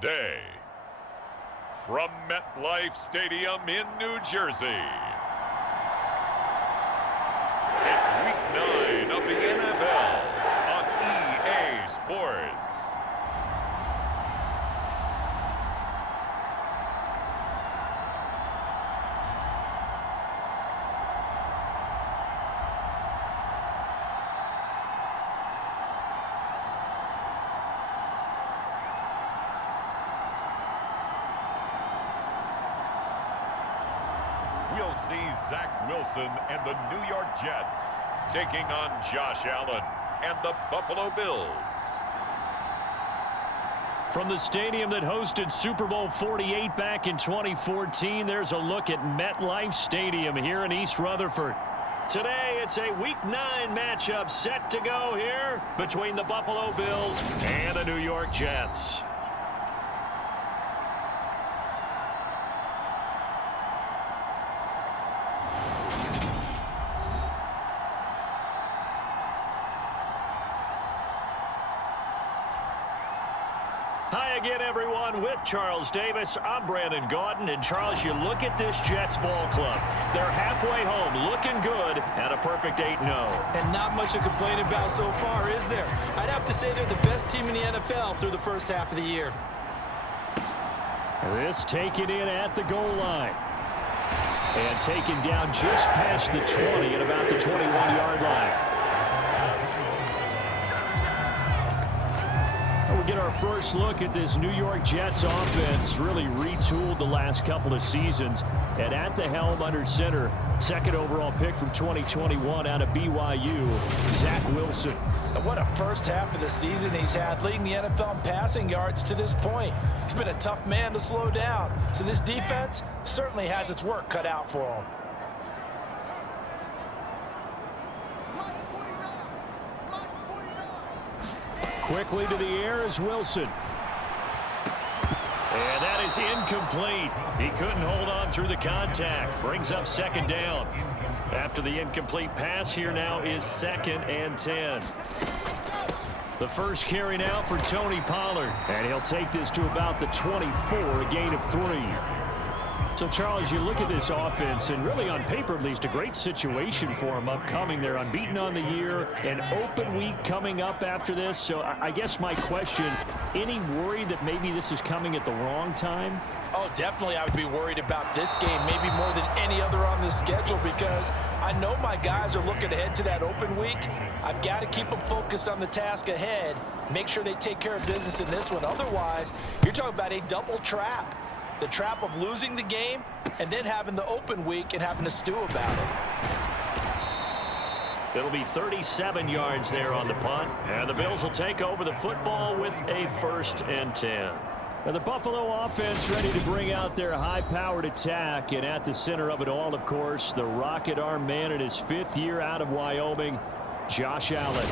the day. From MetLife Stadium in New Jersey, it's Week 9 of the NFL on EA Sports. We'll see Zach Wilson and the New York Jets taking on Josh Allen and the Buffalo Bills. From the stadium that hosted Super Bowl 48 back in 2014, there's a look at MetLife Stadium here in East Rutherford. Today, it's a Week 9 matchup set to go here between the Buffalo Bills and the New York Jets. Hi again, everyone. With Charles Davis, I'm Brandon Gaudin. And Charles, you look at this Jets ball club. They're halfway home, looking good, at a perfect 8-0. And not much to complain about so far, is there? I'd have to say they're the best team in the NFL through the first half of the year. This taken in at the goal line. And taken down just past the 20 at about the 21-yard line. We'll get our first look at this New York Jets offense, really retooled the last couple of seasons. And at the helm under center, second overall pick from 2021 out of BYU, Zach Wilson. And what a first half of the season he's had, leading the NFL in passing yards to this point. He's been a tough man to slow down. So this defense certainly has its work cut out for him. Quickly to the air is Wilson. And that is incomplete. He couldn't hold on through the contact. Brings up second down. After the incomplete pass, here now is 2nd and 10. The first carry now for Tony Pollard. And he'll take this to about the 24, a gain of 3. So, Charles, you look at this offense, and really on paper, at least, a great situation for them upcoming. They're unbeaten on the year, an open week coming up after this. So, I guess my question, any worry that maybe this is coming at the wrong time? Oh, definitely I would be worried about this game, maybe more than any other on the schedule, because I know my guys are looking ahead to that open week. I've got to keep them focused on the task ahead, make sure they take care of business in this one. Otherwise, you're talking about a double trap. The trap of losing the game and then having the open week and having to stew about it. It'll be 37 yards there on the punt. And the Bills will take over the football with a 1st and 10. And the Buffalo offense ready to bring out their high-powered attack. And at the center of it all, of course, the rocket arm man in his 5th year out of Wyoming, Josh Allen.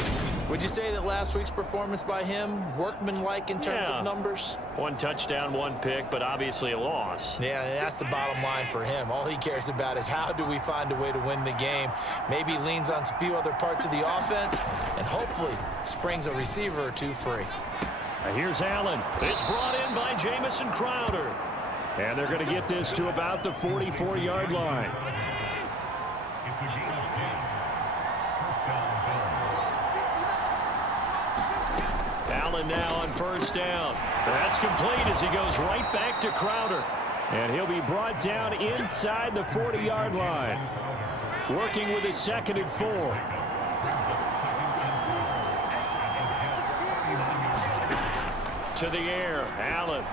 Would you say that last week's performance by him, workmanlike in terms of numbers? 1 touchdown, 1 pick, but obviously a loss. Yeah, and that's the bottom line for him. All he cares about is how do we find a way to win the game. Maybe leans on a few other parts of the offense and hopefully springs a receiver or two free. Here's Allen. It's brought in by Jamison Crowder. And they're going to get this to about the 44-yard line. Allen now on 1st down. That's complete as he goes right back to Crowder. And he'll be brought down inside the 40-yard line. Working with his 2nd and 4. To the air, Allen.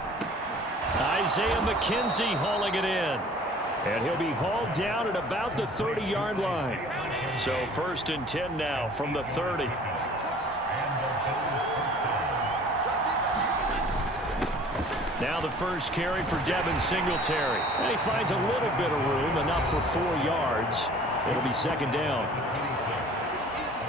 Isaiah McKenzie hauling it in. And he'll be hauled down at about the 30-yard line. So 1st and 10 now from the 30. Now the first carry for Devin Singletary. And he finds a little bit of room, enough for 4 yards. It'll be 2nd down.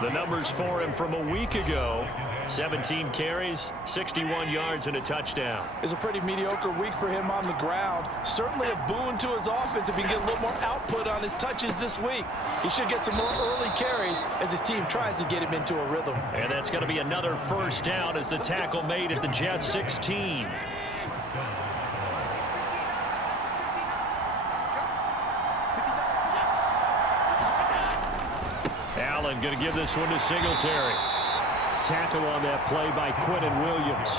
The numbers for him from a week ago: 17 carries, 61 yards, and a touchdown. It's a pretty mediocre week for him on the ground. Certainly a boon to his offense if he can get a little more output on his touches this week. He should get some more early carries as his team tries to get him into a rhythm. And that's going to be another 1st down as the tackle made at the Jets 16. Allen going to give this one to Singletary. Tackle on that play by Quentin Williams.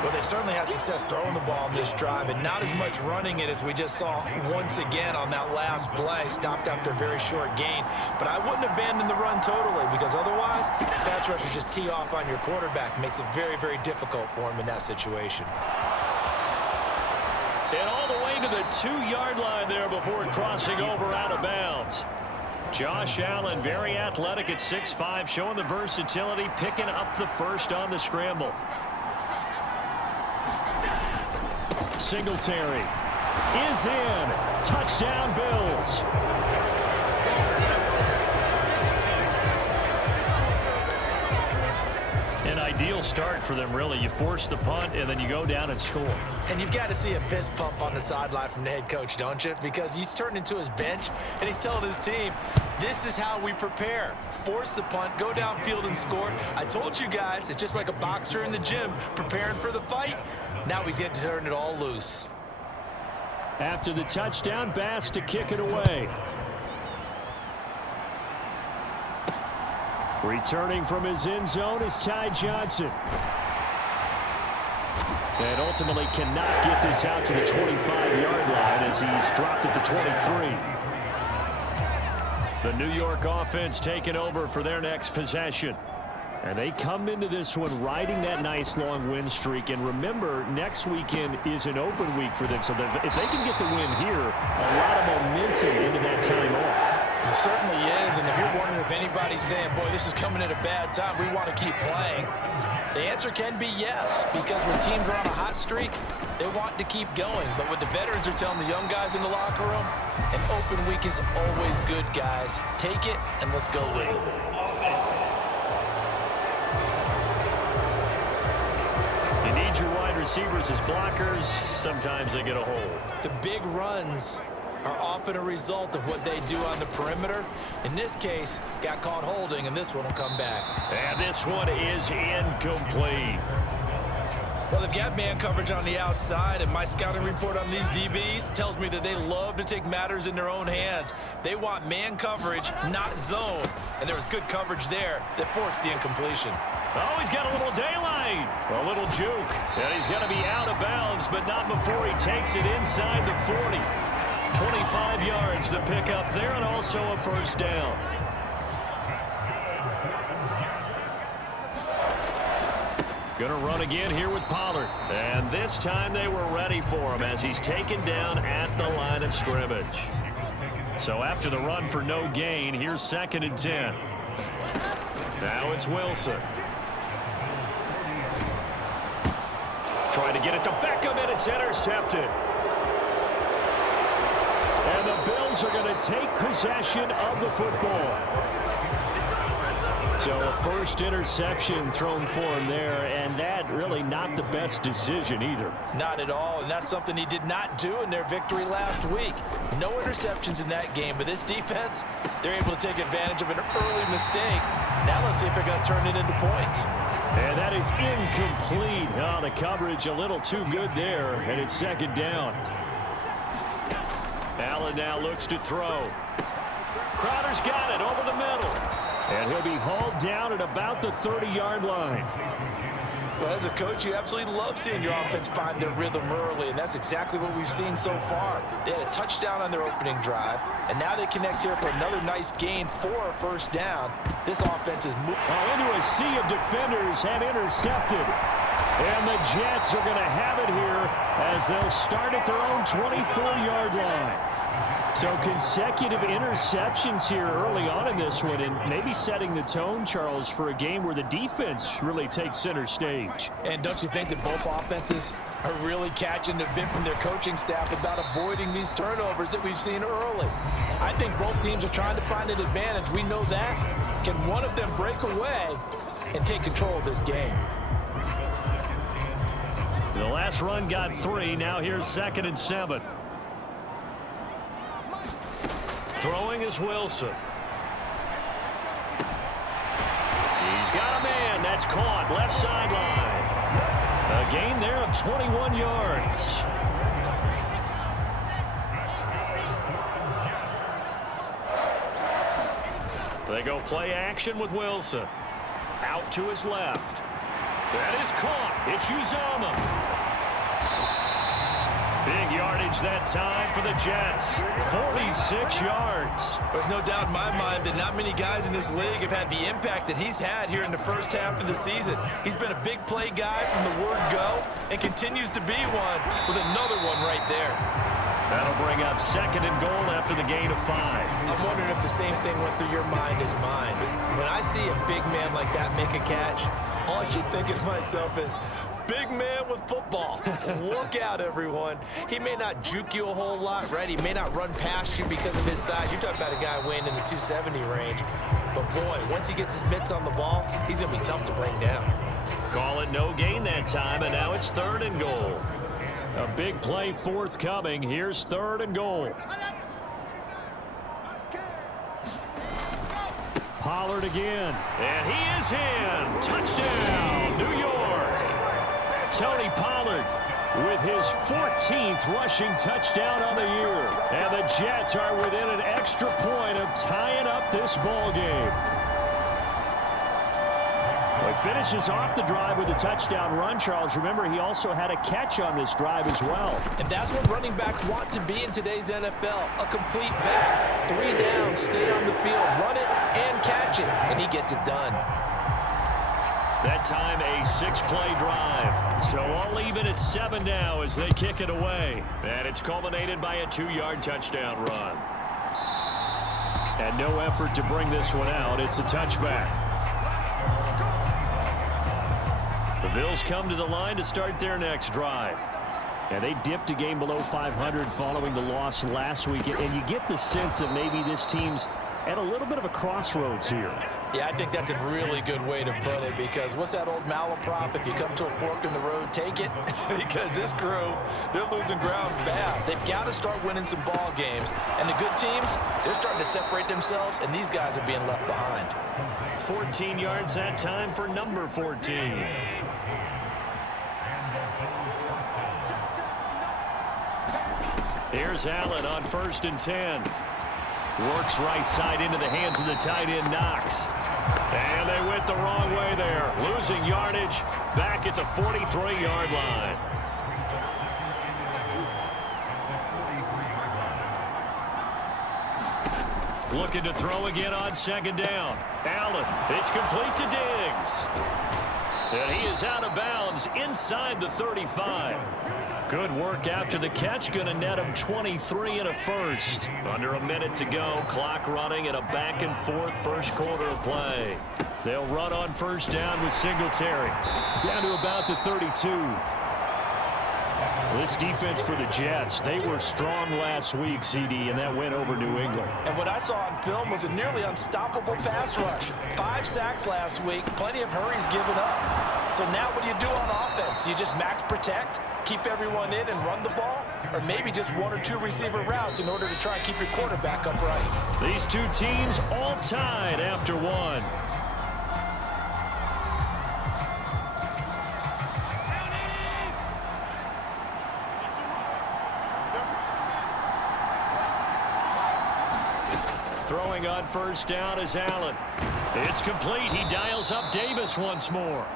Well, they certainly had success throwing the ball in this drive, and not as much running it as we just saw once again on that last play. Stopped after a very short gain. But I wouldn't abandon the run totally, because otherwise, pass rushers just tee off on your quarterback. Makes it very, very difficult for him in that situation. And all the way to the 2-yard line there before crossing over out of bounds. Josh Allen, very athletic at 6'5", showing the versatility, picking up the first on the scramble. Singletary is in. Touchdown, Bills. An ideal start for them, really. You force the punt, and then you go down and score. And you've got to see a fist pump on the sideline from the head coach, don't you? Because he's turned into his bench, and he's telling his team, this is how we prepare. Force the punt, go downfield and score. I told you guys, it's just like a boxer in the gym preparing for the fight. Now we get to turn it all loose. After the touchdown, Bass to kick it away. Returning from his end zone is Ty Johnson. And ultimately cannot get this out to the 25-yard line as he's dropped at the 23. The New York offense taking over for their next possession. And they come into this one riding that nice long win streak. And remember, next weekend is an open week for them. So if they can get the win here, a lot of momentum into that time off. It certainly is. And if you're wondering if anybody's saying, boy, this is coming at a bad time, we want to keep playing, the answer can be yes. Because when teams are on a hot streak, they want to keep going. But what the veterans are telling the young guys in the locker room, an open week is always good, guys. Take it, and let's go with it. You need your wide receivers as blockers. Sometimes they get a hold. The big runs are often a result of what they do on the perimeter. In this case, got caught holding, and this one will come back. And this one is incomplete. Well, they've got man coverage on the outside, and my scouting report on these DBs tells me that they love to take matters in their own hands. They want man coverage, not zone. And there was good coverage there that forced the incompletion. Oh, he's got a little daylight. A little juke. And he's going to be out of bounds, but not before he takes it inside the 40. 25 yards to pick up there, and also a first down. Going to run again here with Pollard. And this time they were ready for him as he's taken down at the line of scrimmage. So after the run for no gain, here's 2nd and 10. Now it's Wilson. Trying to get it to Beckham, and it's intercepted. And the Bills are going to take possession of the football. So a first interception thrown for him there, and that really not the best decision either. Not at all, and that's something he did not do in their victory last week. No interceptions in that game, but this defense, they're able to take advantage of an early mistake. Now let's see if they're going to turn it into points. And that is incomplete. Oh, the coverage a little too good there, and it's 2nd down. Allen now looks to throw. Crowder's got it over the middle. And he'll be hauled down at about the 30-yard line. Well, as a coach, you absolutely love seeing your offense find their rhythm early, and that's exactly what we've seen so far. They had a touchdown on their opening drive, and now they connect here for another nice gain for a first down. This offense is moving into a sea of defenders and intercepted. And the Jets are going to have it here as they'll start at their own 24-yard line. So consecutive interceptions here early on in this one, and maybe setting the tone, Charles, for a game where the defense really takes center stage. And don't you think that both offenses are really catching the bit from their coaching staff about avoiding these turnovers that we've seen early? I think both teams are trying to find an advantage. We know that. Can one of them break away and take control of this game? The last run got 3. Now here's 2nd and 7. Throwing is Wilson. He's got a man. That's caught. Left sideline. A gain there of 21 yards. They go play action with Wilson. Out to his left. That is caught. It's Uzomah. Big yardage that time for the Jets. 46 yards. There's no doubt in my mind that not many guys in this league have had the impact that he's had here in the first half of the season. He's been a big play guy from the word go and continues to be one with another one right there. That'll bring up 2nd and goal after the gain of 5. I'm wondering if the same thing went through your mind as mine. When I see a big man like that make a catch, all I keep thinking to myself is, big man with football. Look out, everyone. He may not juke you a whole lot, right? He may not run past you because of his size. You're talking about a guy weighing in the 270 range. But, boy, once he gets his mitts on the ball, he's going to be tough to bring down. Call it no gain that time, and now it's 3rd and goal. A big play forthcoming. Here's 3rd and goal. Pollard again. And he is in. Touchdown, New York. Tony Pollard with his 14th rushing touchdown on the year. And the Jets are within an extra point of tying up this ball game. Well, he finishes off the drive with a touchdown run, Charles. Remember, he also had a catch on this drive as well. And that's what running backs want to be in today's NFL. A complete back. 3 down, stay on the field, run it, and catch it. And he gets it done. That time a 6-play drive. So all even at 7 now as they kick it away. And it's culminated by a 2-yard touchdown run. And no effort to bring this one out. It's a touchback. The Bills come to the line to start their next drive. And they dipped a game below 500 following the loss last week. And you get the sense that maybe this team's at a little bit of a crossroads here. Yeah, I think that's a really good way to put it, because what's that old malaprop? If you come to a fork in the road, take it. Because this crew, they're losing ground fast. They've got to start winning some ball games. And the good teams, they're starting to separate themselves, and these guys are being left behind. 14 yards that time for number 14. Here's Allen on 1st and 10. Works right side into the hands of the tight end, Knox. And they went the wrong way there. Losing yardage back at the 43-yard line. Looking to throw again on 2nd down. Allen, it's complete to Diggs. And he is out of bounds inside the 35. Good work after the catch. Going to net him 23 and a first. Under a minute to go. Clock running and a back-and-forth first quarter of play. They'll run on 1st down with Singletary. Down to about the 32. This defense for the Jets, they were strong last week, CD, and that went over New England. And what I saw on film was a nearly unstoppable pass rush. 5 sacks last week, plenty of hurries given up. So now what do you do on offense? You just max protect, keep everyone in and run the ball, or maybe just 1 or 2 receiver routes in order to try and keep your quarterback upright. These two teams all tied after 1. Throwing on 1st down is Allen. It's complete. He dials up Davis once more.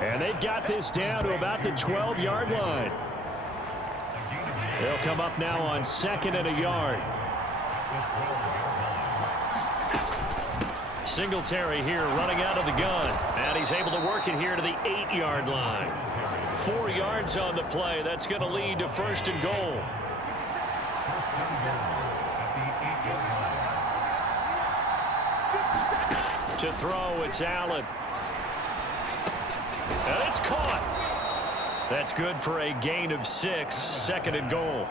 And they've got this down to about the 12-yard line. They'll come up now on 2nd and a yard. Singletary here running out of the gun. And he's able to work it here to the 8-yard line. 4 yards on the play. That's going to lead to 1st and goal. To throw, it's Allen. And it's caught. That's good for a gain of 6, 2nd and goal.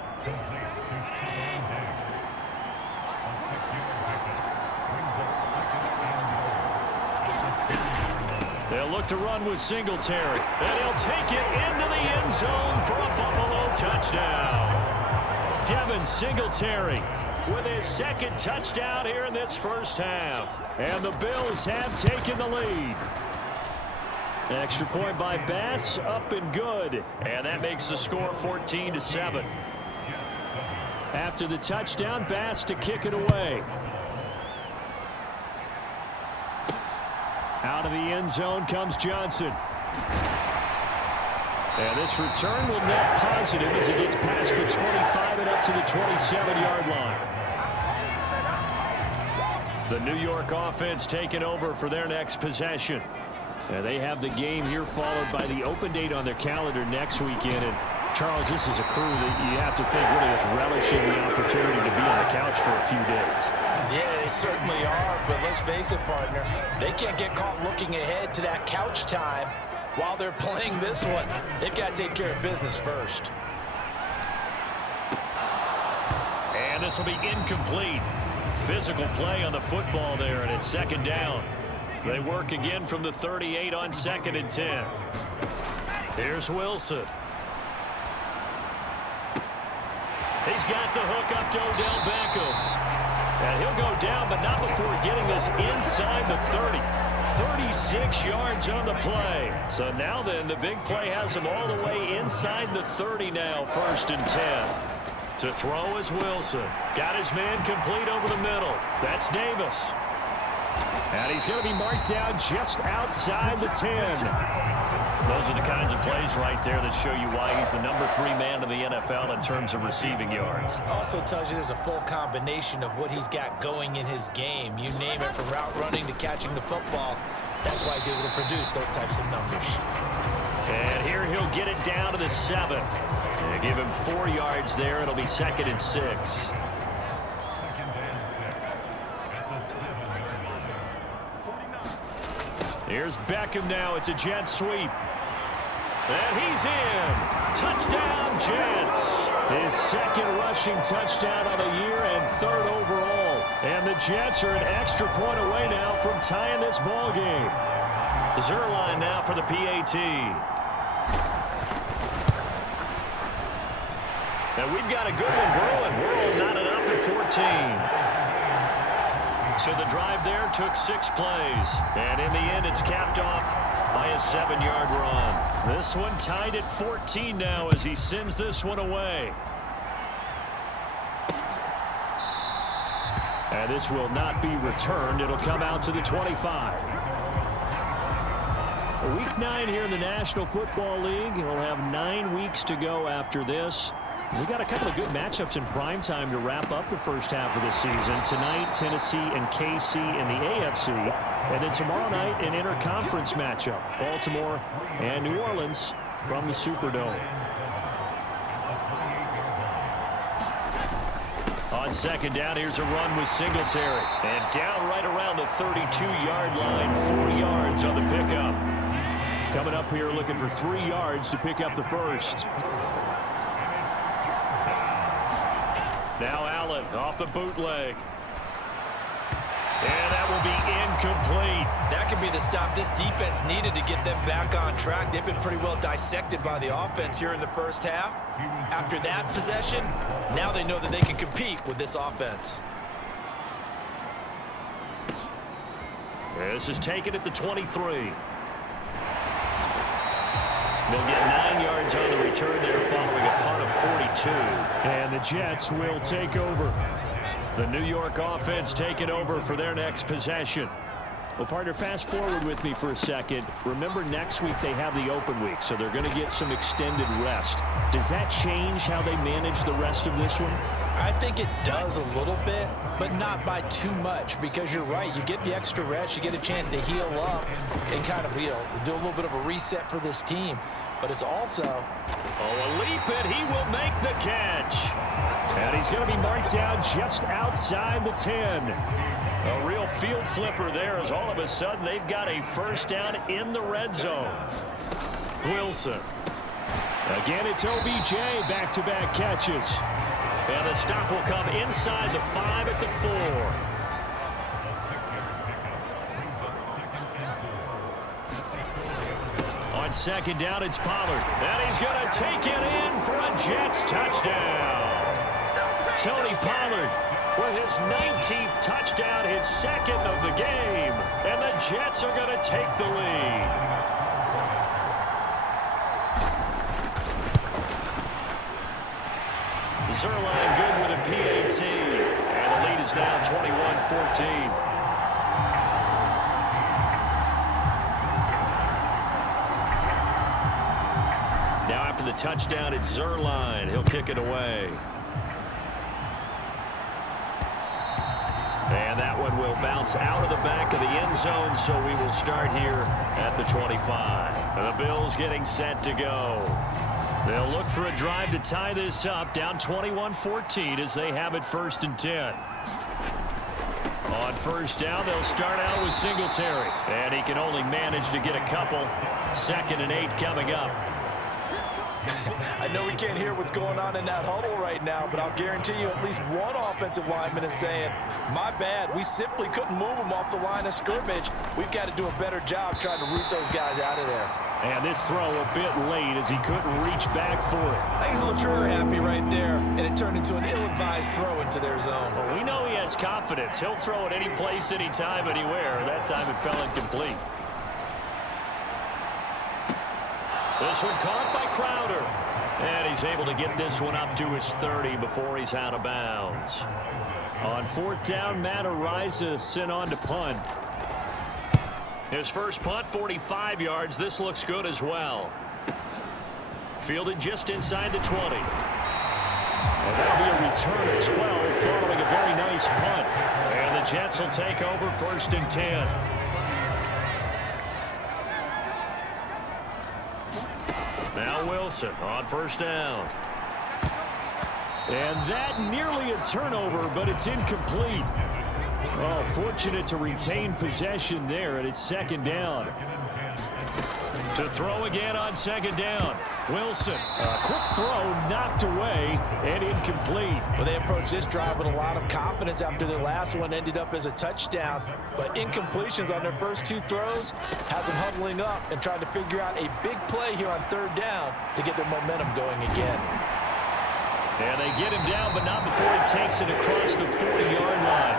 They'll look to run with Singletary. And he'll take it into the end zone for a Buffalo touchdown. Devin Singletary with his 2nd touchdown here in this first half. And the Bills have taken the lead. Extra point by Bass, up and good. And that makes the score 14-7. After the touchdown, Bass to kick it away. Out of the end zone comes Johnson. And this return will net positive as it gets past the 25 and up to the 27-yard line. The New York offense taking over for their next possession. And they have the game here followed by the open date on their calendar next weekend. And Charles, this is a crew that you have to think really is relishing the opportunity to be on the couch for a few days. Yeah, they certainly are, but let's face it, partner. They can't get caught looking ahead to that couch time while they're playing this one. They've got to take care of business first. And this will be incomplete. Physical play on the football there, and it's second down. They work again from the 38 on 2nd and 10. Here's Wilson. He's got the hook up to Odell Beckham. And he'll go down, but not before getting this inside the 30. 36 yards on the play. So now then, the big play has him all the way inside the 30 now, 1st and 10. To throw is Wilson. Got his man complete over the middle. That's Davis. And he's going to be marked down just outside the 10. Those are the kinds of plays right there that show you why he's the number 3 man in the NFL in terms of receiving yards. Also tells you there's a full combination of what he's got going in his game. You name it, from route running to catching the football. That's why he's able to produce those types of numbers. And here he'll get it down to the 7. They give him 4 yards there. It'll be 2nd and 6. Here's Beckham now. It's a jet sweep. And he's in. Touchdown, Jets. His 2nd rushing touchdown of the year and 3rd overall. And the Jets are an extra point away now from tying this ball game. Zuerlein now for the PAT. And we've got a good one brewing. We're knotted up at 14. So the drive there took 6 plays. And in the end, it's capped off by a 7-yard run. This one tied at 14 now as he sends this one away. And this will not be returned. It'll come out to the 25. Week 9 here in the National Football League. We'll have 9 weeks to go after this. We got a couple of good matchups in prime time to wrap up the first half of the season. Tonight, Tennessee and KC in the AFC. And then tomorrow night, an interconference matchup. Baltimore and New Orleans from the Superdome. On 2nd down, here's a run with Singletary. And down right around the 32-yard line, 4 yards on the pickup. Coming up here looking for 3 yards to pick up the first. Now Allen off the bootleg. And that will be incomplete. That could be the stop this defense needed to get them back on track. They've been pretty well dissected by the offense here in the first half. After that possession, now they know that they can compete with this offense. This is taken at the 23. They'll get 9 yards on the return there following a punt of 42. And the Jets will take over. The New York offense taking over for their next possession. Well, partner, fast forward with me for a second. Remember, next week they have the open week, so they're going to get some extended rest. Does that change how they manage the rest of this one? I think it does a little bit, but not by too much, because you're right. You get the extra rest. You get a chance to heal up and kind of do a little bit of a reset for this team. But it's also... a leap, and he will make the catch. And he's going to be marked down just outside the 10. A real field flipper there as all of a sudden they've got a first down in the red zone. Wilson. Again, it's OBJ, back-to-back catches. And the stop will come inside the 5 at the 4. On 2nd down, it's Pollard. And he's going to take it in for a Jets touchdown. Tony Pollard with his 19th touchdown, his 2nd of the game. And the Jets are going to take the lead. Zuerlein good with a PAT. And the lead is now 21-14. the touchdown, it's Zuerlein. He'll kick it away. And that one will bounce out of the back of the end zone, so we will start here at the 25. The Bills getting set to go. They'll look for a drive to tie this up, down 21-14 as they have it 1st and 10. On 1st down, they'll start out with Singletary, and he can only manage to get a couple. 2nd and 8 coming up. I know we can't hear what's going on in that huddle right now, but I'll guarantee you at least one offensive lineman is saying, my bad, we simply couldn't move them off the line of scrimmage. We've got to do a better job trying to root those guys out of there. And this throw a bit late as he couldn't reach back for it. I think he's a little trigger happy right there, and it turned into an ill-advised throw into their zone. Well, we know he has confidence. He'll throw it any place, anytime, anywhere. That time it fell incomplete. This one caught by Crowder. And he's able to get this one up to his 30 before he's out of bounds. On 4th down, Matt Araiza sent on to punt. His first punt, 45 yards. This looks good as well. Fielded just inside the 20. And that'll be a return of 12 following a very nice punt. And the Jets will take over 1st and 10. Now Wilson on 1st down. And that nearly a turnover, but it's incomplete. Oh, fortunate to retain possession there, and it's 2nd down. To throw again on 2nd down. Wilson, a quick throw knocked away and incomplete. Well, they approached this drive with a lot of confidence after their last one ended up as a touchdown. But incompletions on their first 2 throws has them huddling up and trying to figure out a big play here on 3rd down to get their momentum going again. And they get him down, but not before he takes it across the 40-yard line.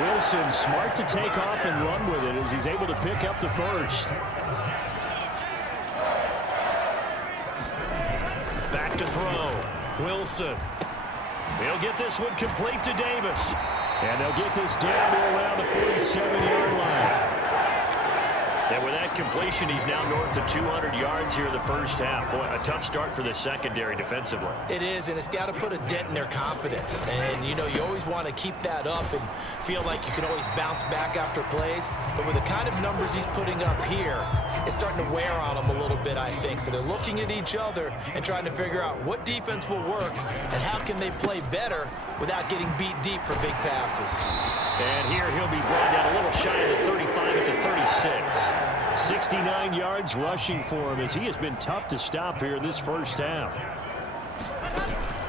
Wilson smart to take off and run with it as he's able to pick up the first. Back to throw. Wilson. He'll get this one complete to Davis. And they'll get this down to around the 47-yard line. And with that completion, he's now north of 200 yards here in the first half. Boy, a tough start for the secondary defensively. It is, and it's got to put a dent in their confidence. And, you know, you always want to keep that up and feel like you can always bounce back after plays. But with the kind of numbers he's putting up here, it's starting to wear on them a little bit, I think. So they're looking at each other and trying to figure out what defense will work and how can they play better without getting beat deep for big passes. And here he'll be brought down a little shy of the 35 at the 36. 69 yards rushing for him as he has been tough to stop here in this first half.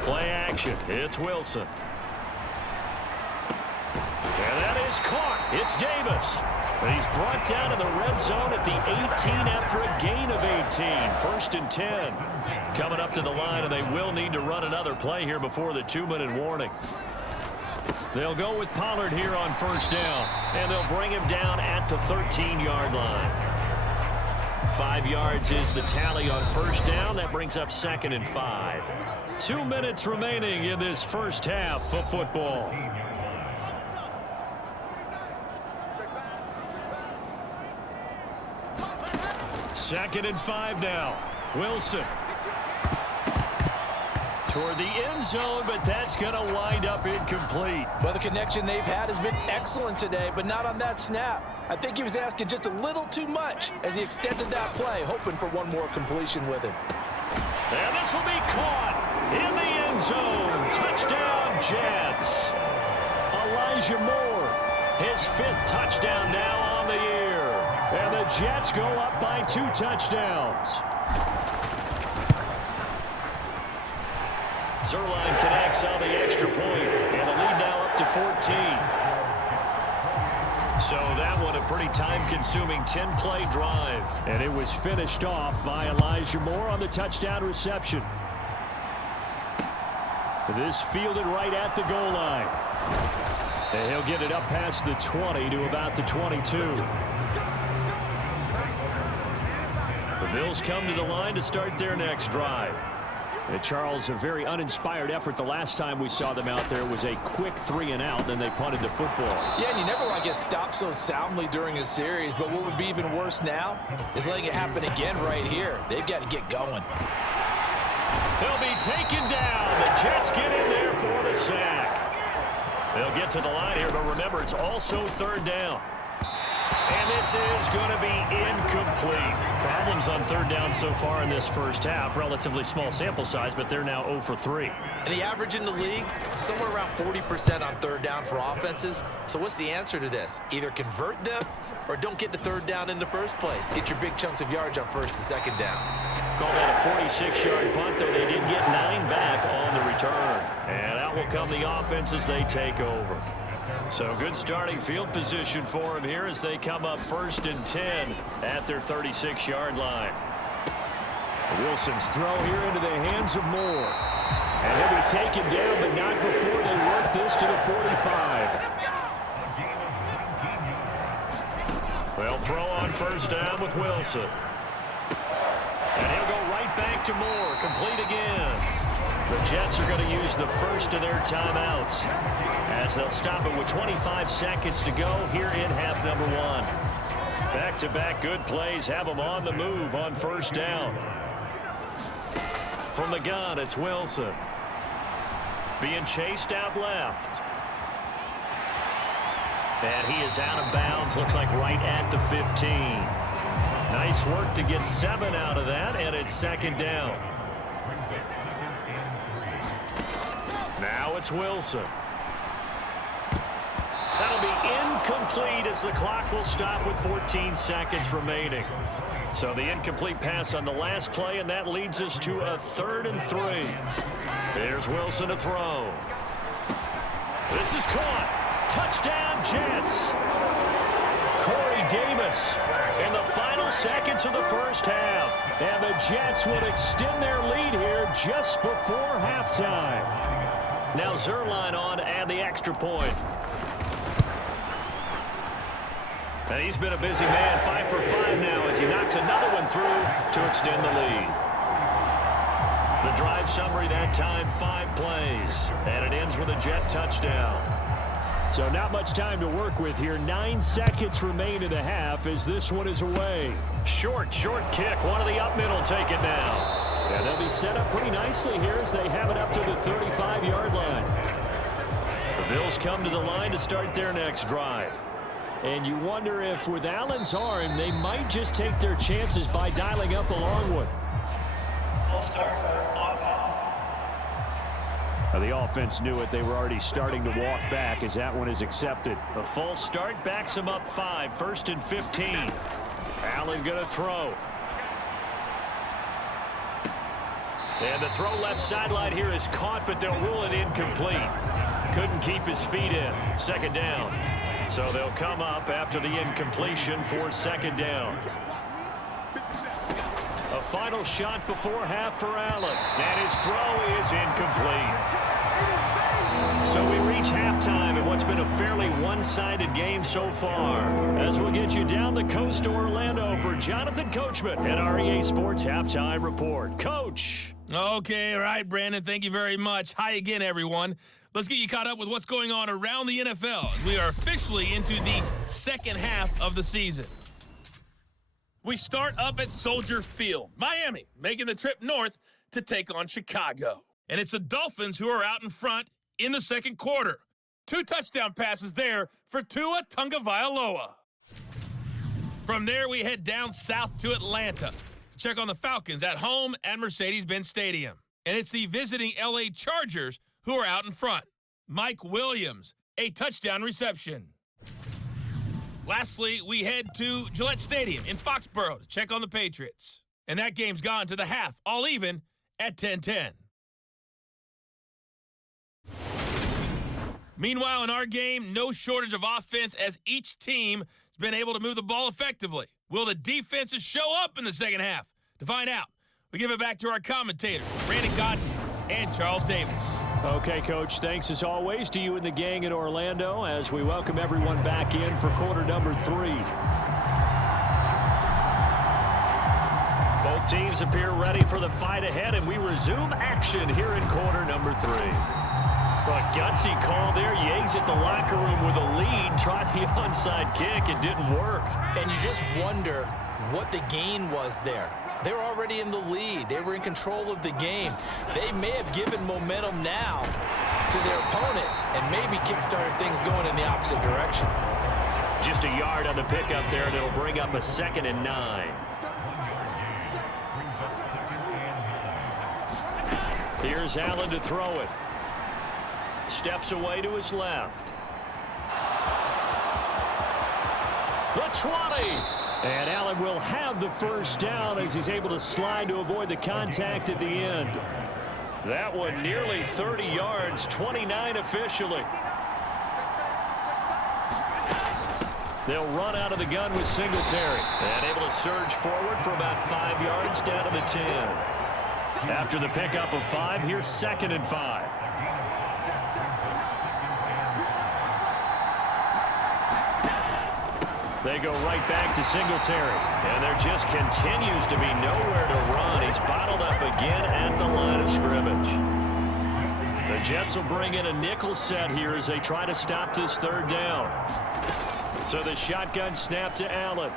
Play action. It's Wilson. And that is caught. It's Davis. But he's brought down in the red zone at the 18 after a gain of 18. 1st and 10. Coming up to the line, and they will need to run another play here before the 2-minute warning. They'll go with Pollard here on 1st down, and they'll bring him down at the 13-yard line. 5 yards is the tally on 1st down. That brings up 2nd and 5. 2 minutes remaining in this first half of football. Second and 5 now. Wilson. Toward the end zone, but that's going to wind up incomplete. Well, the connection they've had has been excellent today, but not on that snap. I think he was asking just a little too much as he extended that play, hoping for one more completion with him. And this will be caught in the end zone. Touchdown, Jets. Elijah Moore, his 5th touchdown now on the year. And the Jets go up by 2 touchdowns. Zuerlein connects on the extra point, and the lead now up to 14. So that one a pretty time-consuming 10-play drive. And it was finished off by Elijah Moore on the touchdown reception. This fielded right at the goal line. And he'll get it up past the 20 to about the 22. The Bills come to the line to start their next drive. And Charles, a very uninspired effort the last time we saw them out there was a quick 3-and-out, and they punted the football. Yeah, and you never want to get stopped so soundly during a series, but what would be even worse now is letting it happen again right here. They've got to get going. They'll be taken down. The Jets get in there for the sack. They'll get to the line here, but remember, it's also third down. And this is going to be incomplete. Problems on third down so far in this first half. Relatively small sample size, but they're now 0 for 3. And the average in the league, somewhere around 40% on third down for offenses. So what's the answer to this? Either convert them or don't get the third down in the first place. Get your big chunks of yards on first and second down. Call that a 46-yard punt, though they did get 9 back on the return. And out will come the offense as they take over. So good starting field position for them here as they come up 1st and 10 at their 36-yard line. Wilson's throw here into the hands of Moore. And he'll be taken down, but not before they work this to the 45. They'll throw on 1st down with Wilson. And he'll go right back to Moore. Complete again. The Jets are going to use the first of their timeouts as they'll stop it with 25 seconds to go here in half number 1. Back-to-back good plays have them on the move on 1st down. From the gun, it's Wilson. Being chased out left. And he is out of bounds, looks like right at the 15. Nice work to get 7 out of that, and it's 2nd down. Now it's Wilson. That'll be incomplete as the clock will stop with 14 seconds remaining. So the incomplete pass on the last play, and that leads us to a 3rd and 3. Here's Wilson to throw. This is caught. Touchdown, Jets. Corey Davis in the final seconds of the first half. And the Jets would extend their lead here just before halftime. Now Zuerlein on to add the extra point. And he's been a busy man, 5 for 5 now as he knocks another one through to extend the lead. The drive summary that time, 5 plays. And it ends with a Jet touchdown. So not much time to work with here. 9 seconds remain in the half as this one is away. Short kick. One of the up middle take it now. And they'll be set up pretty nicely here as they have it up to the 35-yard line. The Bills come to the line to start their next drive. And you wonder if with Allen's arm, they might just take their chances by dialing up a long one. Now the offense knew it. They were already starting to walk back as that one is accepted. The false start backs them up 5. 1st and 15. Allen going to throw. And the throw left sideline here is caught, but they'll rule it incomplete. Couldn't keep his feet in. 2nd down. So they'll come up after the incompletion for 2nd down. A final shot before half for Allen. And his throw is incomplete. So we reach halftime in what's been a fairly one-sided game so far. As we'll get you down the coast to Orlando for Jonathan Coachman at REA Sports Halftime Report. Coach. Okay, all right, Brandon, thank you very much. Hi again, everyone. Let's get you caught up with what's going on around the NFL. We are officially into the second half of the season. We start up at Soldier Field, Miami, making the trip north to take on Chicago. And it's the Dolphins who are out in front in the second quarter. 2 touchdown passes there for Tua Tagovailoa. From there, we head down south to Atlanta to check on the Falcons at home at Mercedes-Benz Stadium. And it's the visiting LA Chargers who are out in front. Mike Williams, a touchdown reception. Lastly, we head to Gillette Stadium in Foxborough to check on the Patriots. And that game's gone to the half, all even at 10-10. Meanwhile, in our game, no shortage of offense as each team has been able to move the ball effectively. Will the defenses show up in the second half? To find out, we give it back to our commentators, Brandon Gaudin and Charles Davis. Okay, Coach, thanks as always to you and the gang in Orlando as we welcome everyone back in for quarter number 3. Both teams appear ready for the fight ahead, and we resume action here in quarter number 3. But gutsy call there. Yates at the locker room with a lead. Tried the onside kick. It didn't work. And you just wonder what the gain was there. They were already in the lead. They were in control of the game. They may have given momentum now to their opponent and maybe kickstarted things going in the opposite direction. Just a yard on the pickup there, and it'll bring up a 2nd and 9. Here's Allen to throw it. Steps away to his left. The 20. And Allen will have the first down as he's able to slide to avoid the contact at the end. That one nearly 30 yards, 29 officially. They'll run out of the gun with Singletary. And able to surge forward for about 5 yards down to the 10. After the pickup of 5, here's 2nd and 5. They go right back to Singletary. And there just continues to be nowhere to run. He's bottled up again at the line of scrimmage. The Jets will bring in a nickel set here as they try to stop this 3rd down. So the shotgun snap to Allen.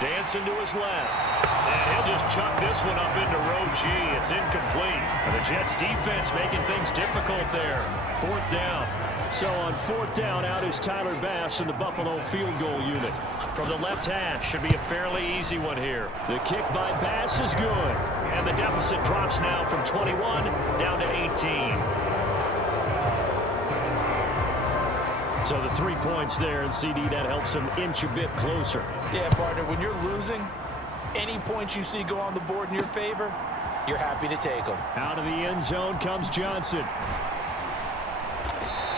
Dancing to his left. And he'll just chuck this one up into row G. It's incomplete. And the Jets defense making things difficult there. 4th down. So on 4th down, out is Tyler Bass in the Buffalo field goal unit. From the left hash, should be a fairly easy one here. The kick by Bass is good. And the deficit drops now from 21 down to 18. So the 3 points there, and CD, that helps them inch a bit closer. Yeah, partner, when you're losing, any points you see go on the board in your favor, you're happy to take them. Out of the end zone comes Johnson.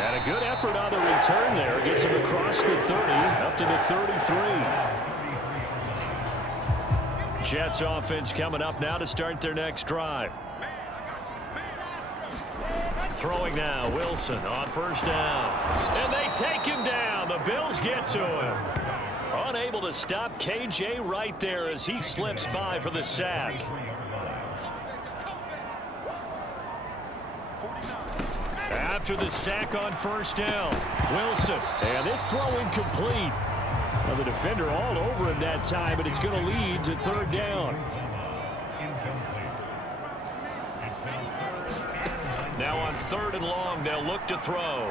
And a good effort on the return there. Gets him across the 30, up to the 33. Jets offense coming up now to start their next drive. Throwing now, Wilson on 1st down. And they take him down. The Bills get to him. Unable to stop KJ right there as he slips by for the sack. After the sack on 1st down, Wilson. And this throw incomplete. Well, the defender all over him that time, but it's going to lead to 3rd down. Now on 3rd and long, they'll look to throw.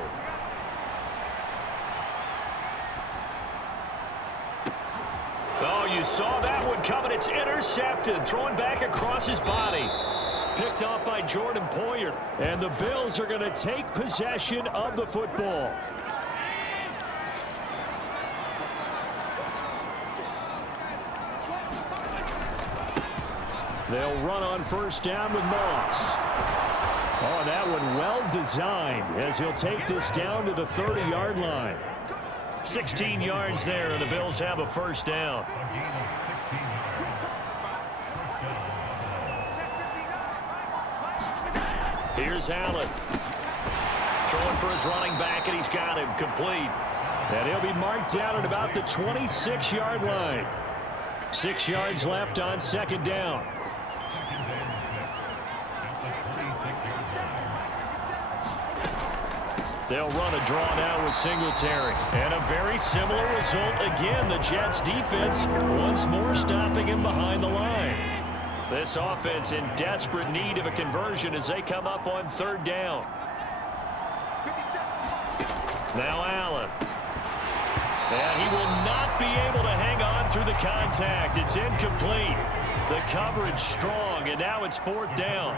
Oh, you saw that one coming. It's intercepted. Throwing back across his body. Picked off by Jordan Poyer. And the Bills are going to take possession of the football. They'll run on 1st down with Moss. Oh, that one well designed as he'll take this down to the 30-yard line. 16 yards there, and the Bills have a 1st down. Here's Allen. Throwing for his running back, and he's got him complete. And he'll be marked down at about the 26-yard line. 6 yards left on 2nd down. They'll run a draw now with Singletary. And a very similar result again. The Jets defense once more stopping him behind the line. This offense in desperate need of a conversion as they come up on 3rd down. Now Allen. And he will not be able to hang on through the contact. It's incomplete. The coverage strong, and now it's 4th down.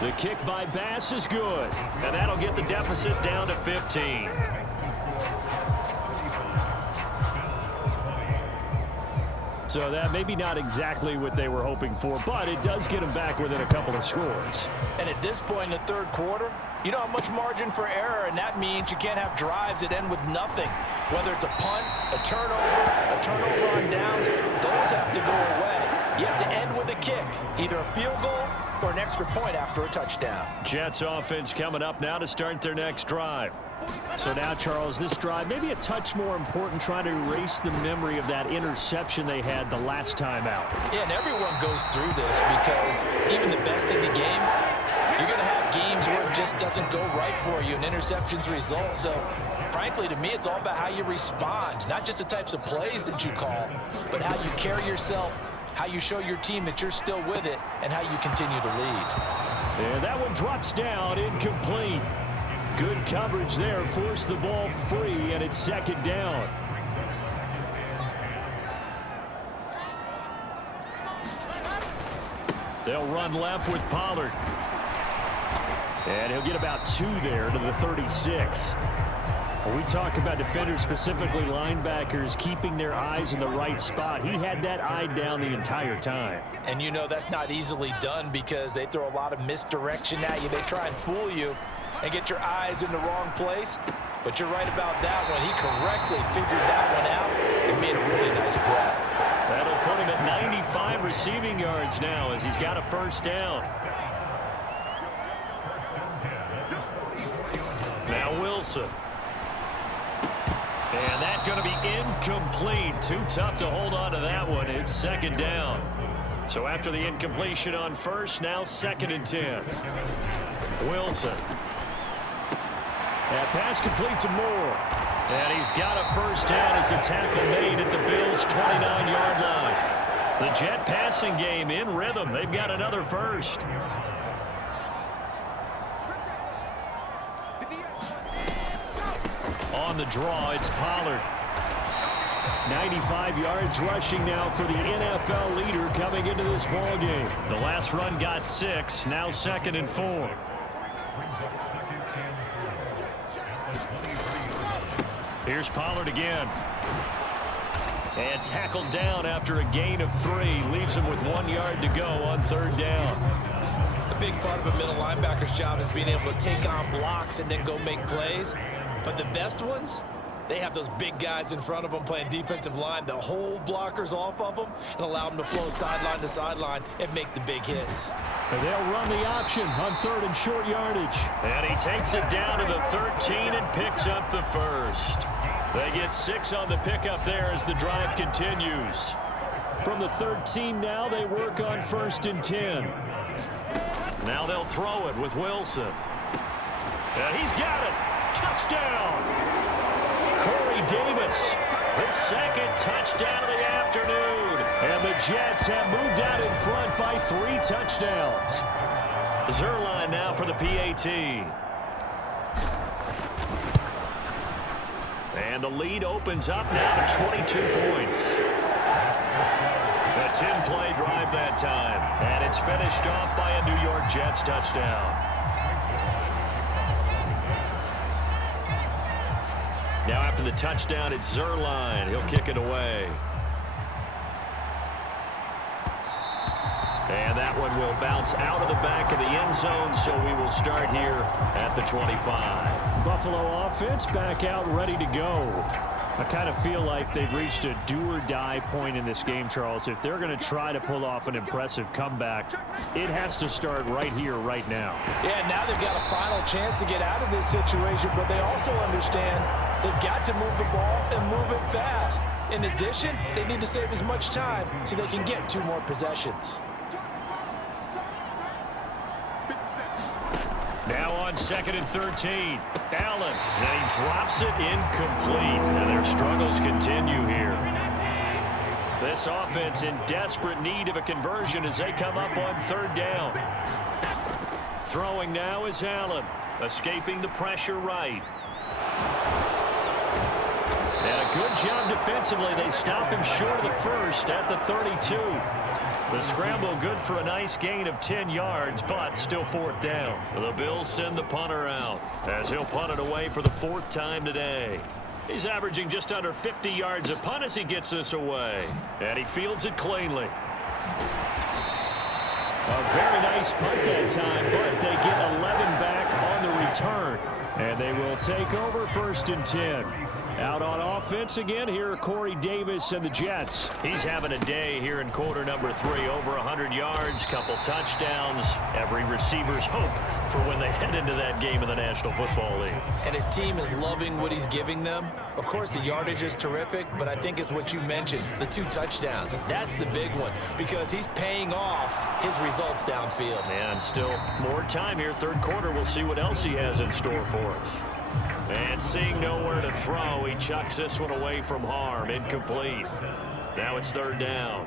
The kick by Bass is good, and that'll get the deficit down to 15. So that maybe not exactly what they were hoping for, but it does get them back within a couple of scores. And at this point in the 3rd quarter, you don't have much margin for error, and that means you can't have drives that end with nothing. Whether it's a punt, a turnover on downs, those have to go away. You have to end with a kick, either a field goal or an extra point after a touchdown. Jets offense coming up now to start their next drive. So now, Charles, this drive maybe a touch more important, trying to erase the memory of that interception they had the last time out. Yeah, and everyone goes through this because even the best in the game, you're going to have games where it just doesn't go right for you, and interceptions result. So frankly, to me, it's all about how you respond, not just the types of plays that you call, but how you carry yourself, how you show your team that you're still with it, and how you continue to lead. And that one drops down, incomplete. Good coverage there, forced the ball free, and it's second down. They'll run left with Pollard. And he'll get about 2 there to the 36. When we talk about defenders, specifically linebackers, keeping their eyes in the right spot, he had that eye down the entire time. And you know that's not easily done because they throw a lot of misdirection at you. They try and fool you and get your eyes in the wrong place. But you're right about that one. He correctly figured that one out and made a really nice play. That'll put him at 95 receiving yards now as he's got a first down. Now Wilson. And that's going to be incomplete. Too tough to hold on to that one. It's second down. So after the incompletion on first, now 2nd and 10. Wilson. That pass complete to Moore. And he's got a first down as a tackle made at the Bills' 29-yard line. The Jet passing game in rhythm. They've got another first. On the draw, it's Pollard. 95 yards rushing now for the NFL leader coming into this ball game. The last run got 6, now 2nd and 4. Here's Pollard again. And tackled down after a gain of 3. Leaves him with 1 yard to go on 3rd down. A big part of a middle linebacker's job is being able to take on blocks and then go make plays. But the best ones, they have those big guys in front of them playing defensive line that hold blockers off of them and allow them to flow sideline to sideline and make the big hits. And they'll run the option on 3rd and short yardage. And he takes it down to the 13 and picks up the first. They get 6 on the pickup there as the drive continues. From the 13 now, they work on 1st and 10. Now they'll throw it with Wilson. And he's got it. Touchdown! Corey Davis, his 2nd touchdown of the afternoon. And the Jets have moved out in front by 3 touchdowns. Zuerlein now for the PAT. And the lead opens up now to 22 points. A 10-play drive that time. And it's finished off by a New York Jets touchdown. Now after the touchdown, it's Zuerlein. He'll kick it away. And that one will bounce out of the back of the end zone, so we will start here at the 25. Buffalo offense back out ready to go. I kind of feel like they've reached a do-or-die point in this game, Charles. If they're going to try to pull off an impressive comeback, it has to start right here, right now. Yeah, now they've got a final chance to get out of this situation, but they also understand they've got to move the ball and move it fast. In addition, they need to save as much time so they can get 2 more possessions. Now on 2nd and 13. Allen, and he drops it incomplete. And their struggles continue here. This offense in desperate need of a conversion as they come up on 3rd down. Throwing now is Allen, escaping the pressure right. And a good job defensively. They stop him short of the first at the 32. The scramble good for a nice gain of 10 yards, but still 4th down. The Bills send the punter out as he'll punt it away for the 4th time today. He's averaging just under 50 yards a punt as he gets this away. And he fields it cleanly. A very nice punt that time, but they get 11 back on the return. And they will take over 1st and 10. Out on offense again, here are Corey Davis and the Jets. He's having a day here in quarter number 3. Over 100 yards, couple touchdowns. Every receiver's hope for when they head into that game in the National Football League. And his team is loving what he's giving them. Of course, the yardage is terrific, but I think it's what you mentioned, the 2 touchdowns. That's the big one because he's paying off his results downfield. And still more time here, 3rd quarter. We'll see what else he has in store for us. And seeing nowhere to throw, he chucks this one away from harm. Incomplete. Now it's third down.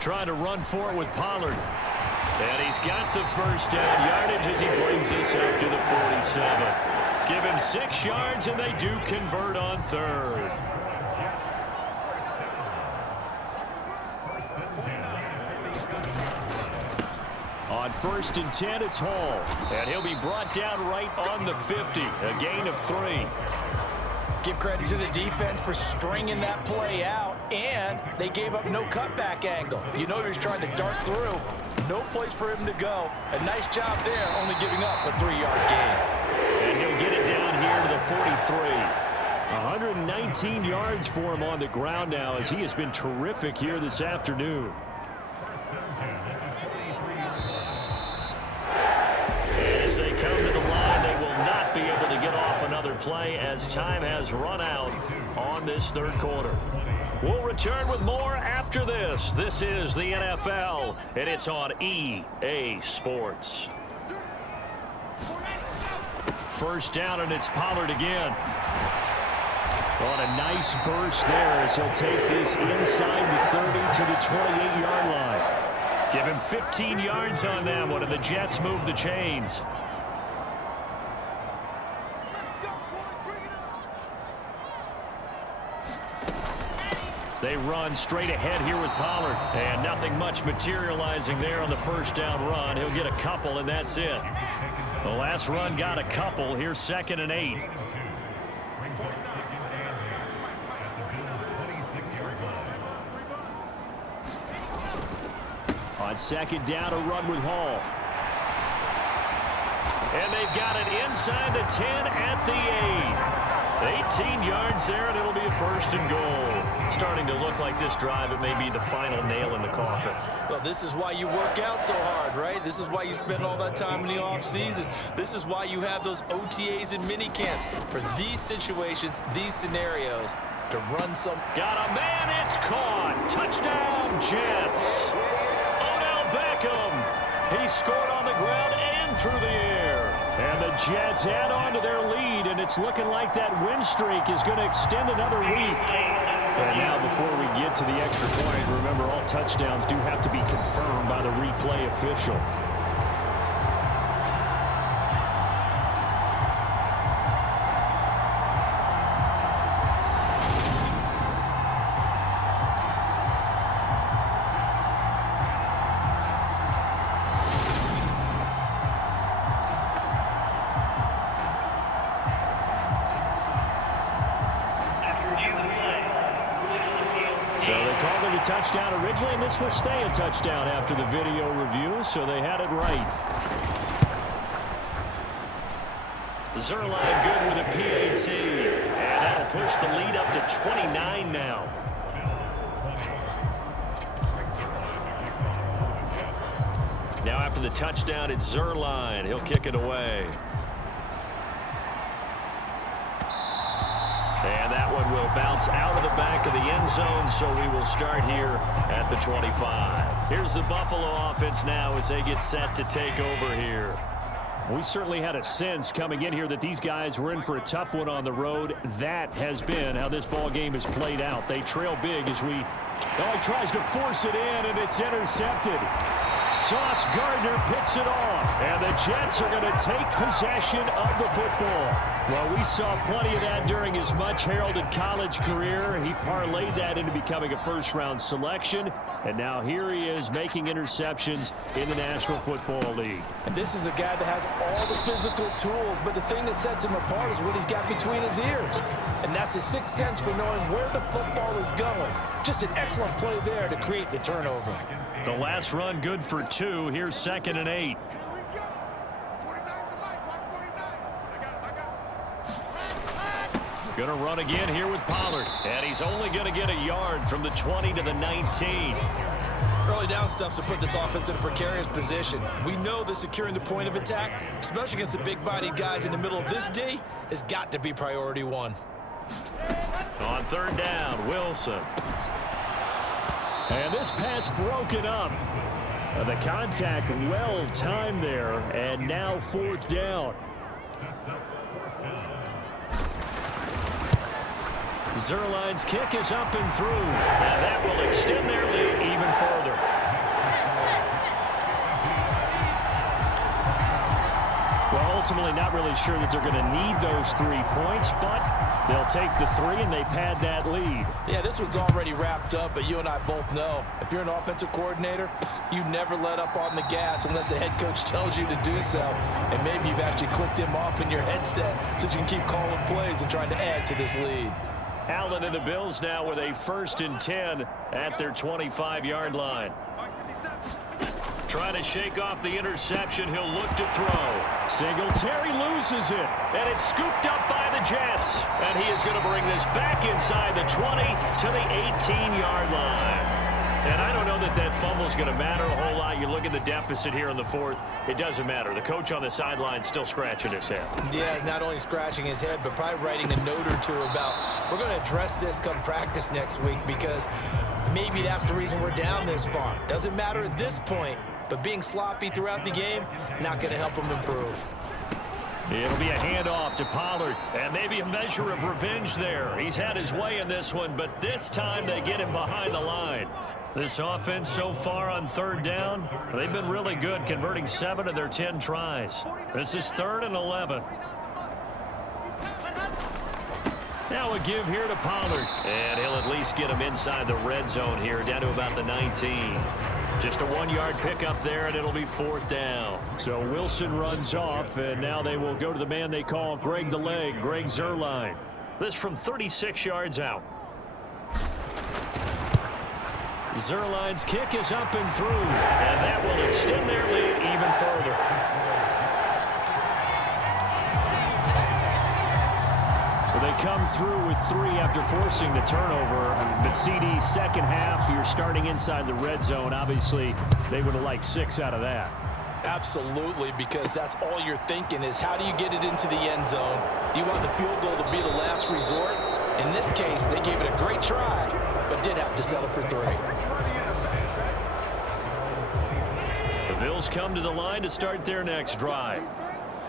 Trying to run for it with Pollard. And he's got the first down yardage as he brings this out to the 47. Give him 6 yards, and they do convert on third. On 1st and 10, it's Hall. And he'll be brought down right on the 50. A gain of 3. Give credit to the defense for stringing that play out, and they gave up no cutback angle. You know he was trying to dart through. No place for him to go. A nice job there, only giving up a 3-yard gain. And he'll get it down here to the 43. 119 yards for him on the ground now as he has been terrific here this afternoon. As they come to the line, they will not be able to get off another play as time has run out on this third quarter. We'll return with more after this. This is the NFL, and it's on EA Sports. First down, and it's Pollard again. On a nice burst there as he'll take this inside the 30 to the 28-yard line. Give him 15 yards on that one, and the Jets move the chains. They run straight ahead here with Pollard. And nothing much materializing there on the first down run. He'll get a couple, and that's it. The last run got a couple. Here's 2nd and 8. On 2nd down, a run with Hall. And they've got it inside the 10 at the 8. 18 yards there, and it'll be a 1st and goal. Starting to look like this drive, it may be the final nail in the coffin. Well, this is why you work out so hard, right? This is why you spend all that time in the offseason. This is why you have those OTAs and mini camps for these situations, these scenarios, to run some. Got a man, it's caught. Touchdown, Jets. Odell Beckham. He scored on the ground and through the air. And the Jets add on to their lead, and it's looking like that win streak is going to extend another week. And now before we get to the extra point, remember all touchdowns do have to be confirmed by the replay official. So they called it a touchdown originally, and this will stay a touchdown after the video review, so they had it right. Zuerlein good with a PAT, and that'll push the lead up to 29 now. Now after the touchdown, it's Zuerlein. He'll kick it away. And that one will bounce out of the back of the end zone, so we will start here at the 25. Here's the Buffalo offense now as they get set to take over here. We certainly had a sense coming in here that these guys were in for a tough one on the road. That has been how this ball game has played out. They trail big as he tries to force it in, and it's intercepted. Sauce Gardner picks it off, and the Jets are going to take possession of the football. Well, we saw plenty of that during his much-heralded college career. He parlayed that into becoming a first-round selection, and now here he is making interceptions in the National Football League. And this is a guy that has all the physical tools, but the thing that sets him apart is what he's got between his ears. And that's the sixth sense for knowing where the football is going. Just an excellent play there to create the turnover. The last run good for 2. Here's 2nd and 8. Going to run again here with Pollard. And he's only going to get a yard from the 20 to the 19. Early down stuff to put this offense in a precarious position. We know that securing the point of attack, especially against the big-bodied guys in the middle of this D, has got to be priority 1. On 3rd down, Wilson. And this pass broken up. The contact well timed there, and now 4th down. Zuerlein's kick is up and through. And that will extend their lead even further. Well, ultimately not really sure that they're going to need those 3 points, but they'll take the 3 and they pad that lead. Yeah, this one's already wrapped up, but you and I both know if you're an offensive coordinator, you never let up on the gas unless the head coach tells you to do so. And maybe you've actually clicked him off in your headset so you can keep calling plays and trying to add to this lead. Allen and the Bills now with a 1st and 10 at their 25-yard line. Trying to shake off the interception. He'll look to throw. Singletary loses it. And it's scooped up by the Jets. And he is going to bring this back inside the 20 to the 18-yard line. And I don't know that that fumble is going to matter a whole lot. You look at the deficit here in the 4th. It doesn't matter. The coach on the sideline still scratching his head. Yeah, not only scratching his head, but probably writing a note or two about we're going to address this come practice next week because maybe that's the reason we're down this far. Doesn't matter at this point, but being sloppy throughout the game, not going to help him improve. It'll be a handoff to Pollard, and maybe a measure of revenge there. He's had his way in this one, but this time they get him behind the line. This offense so far on 3rd down, they've been really good, converting 7 of their 10 tries. This is 3rd and 11. Now a give here to Pollard, and he'll at least get him inside the red zone here, down to about the 19. Just a 1-yard pickup there, and it'll be 4th down. So Wilson runs off, and now they will go to the man they call Greg the Leg, Greg Zuerlein. This from 36 yards out. Zuerlein's kick is up and through, and that will extend their lead even further. They come through with 3 after forcing the turnover. But CD's second half, you're starting inside the red zone. Obviously, they would have liked 6 out of that. Absolutely, because that's all you're thinking is how do you get it into the end zone? You want the field goal to be the last resort. In this case, they gave it a great try, but did have to settle for 3. The Bills come to the line to start their next drive.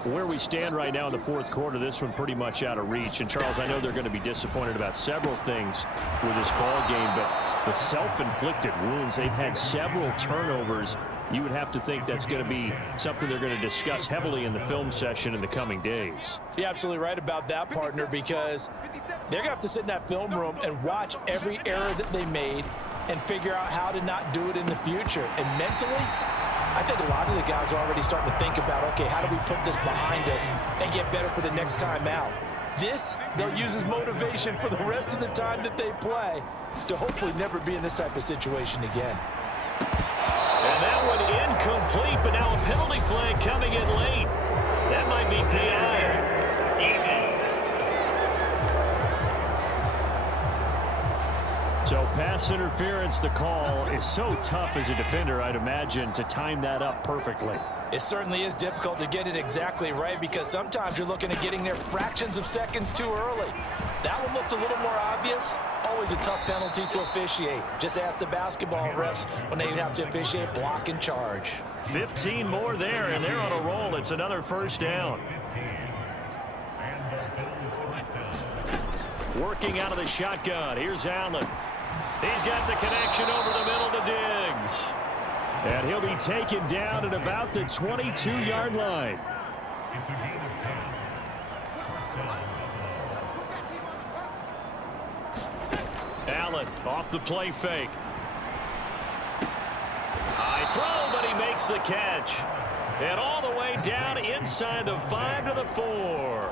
Where we stand right now in the 4th quarter, this one pretty much out of reach. And, Charles, I know they're going to be disappointed about several things with this ball game, but the self-inflicted wounds, they've had several turnovers. You would have to think that's going to be something they're going to discuss heavily in the film session in the coming days. You're absolutely right about that, partner, because they're going to have to sit in that film room and watch every error that they made and figure out how to not do it in the future. And mentally, I think a lot of the guys are already starting to think about, okay, how do we put this behind us and get better for the next time out? This, they'll use as motivation for the rest of the time that they play to hopefully never be in this type of situation again. And that one incomplete, but now a penalty flag coming in late. That might be PI. So pass interference, the call is so tough as a defender, I'd imagine, to time that up perfectly. It certainly is difficult to get it exactly right because sometimes you're looking at getting there fractions of seconds too early. That one looked a little more obvious. Always a tough penalty to officiate. Just ask the basketball refs when they have to officiate block and charge. 15 more there, and they're on a roll. It's another 1st down. Working out of the shotgun. Here's Allen. He's got the connection over the middle to Diggs. And he'll be taken down at about the 22-yard line. Allen off the play fake. High throw, but he makes the catch. And all the way down inside the 5 to the 4.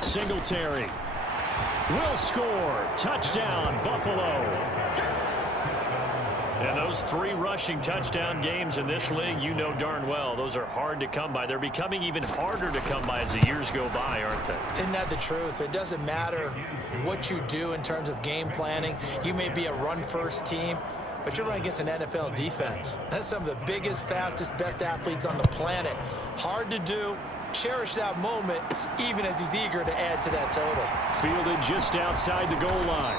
Singletary will score. Touchdown, Buffalo. And those 3 rushing touchdown games in this league, you know darn well, those are hard to come by. They're becoming even harder to come by as the years go by, aren't they? Isn't that the truth? It doesn't matter what you do in terms of game planning. You may be a run-first team, but you're running against an NFL defense. That's some of the biggest, fastest, best athletes on the planet. Hard to do. Cherish that moment, even as he's eager to add to that total. Fielded just outside the goal line.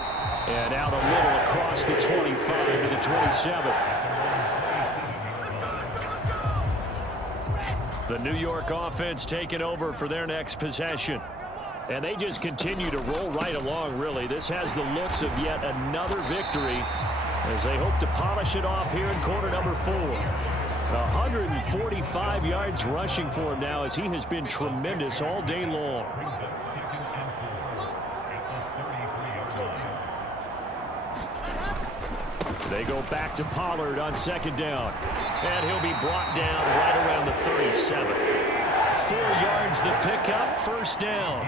And out a little across the 25 to the 27. The New York offense taking over for their next possession. And they just continue to roll right along, really. This has the looks of yet another victory as they hope to polish it off here in quarter number 4. 145 yards rushing for him now as he has been tremendous all day long. They go back to Pollard on second down. And he'll be brought down right around the 37. 4 yards the pickup, first down.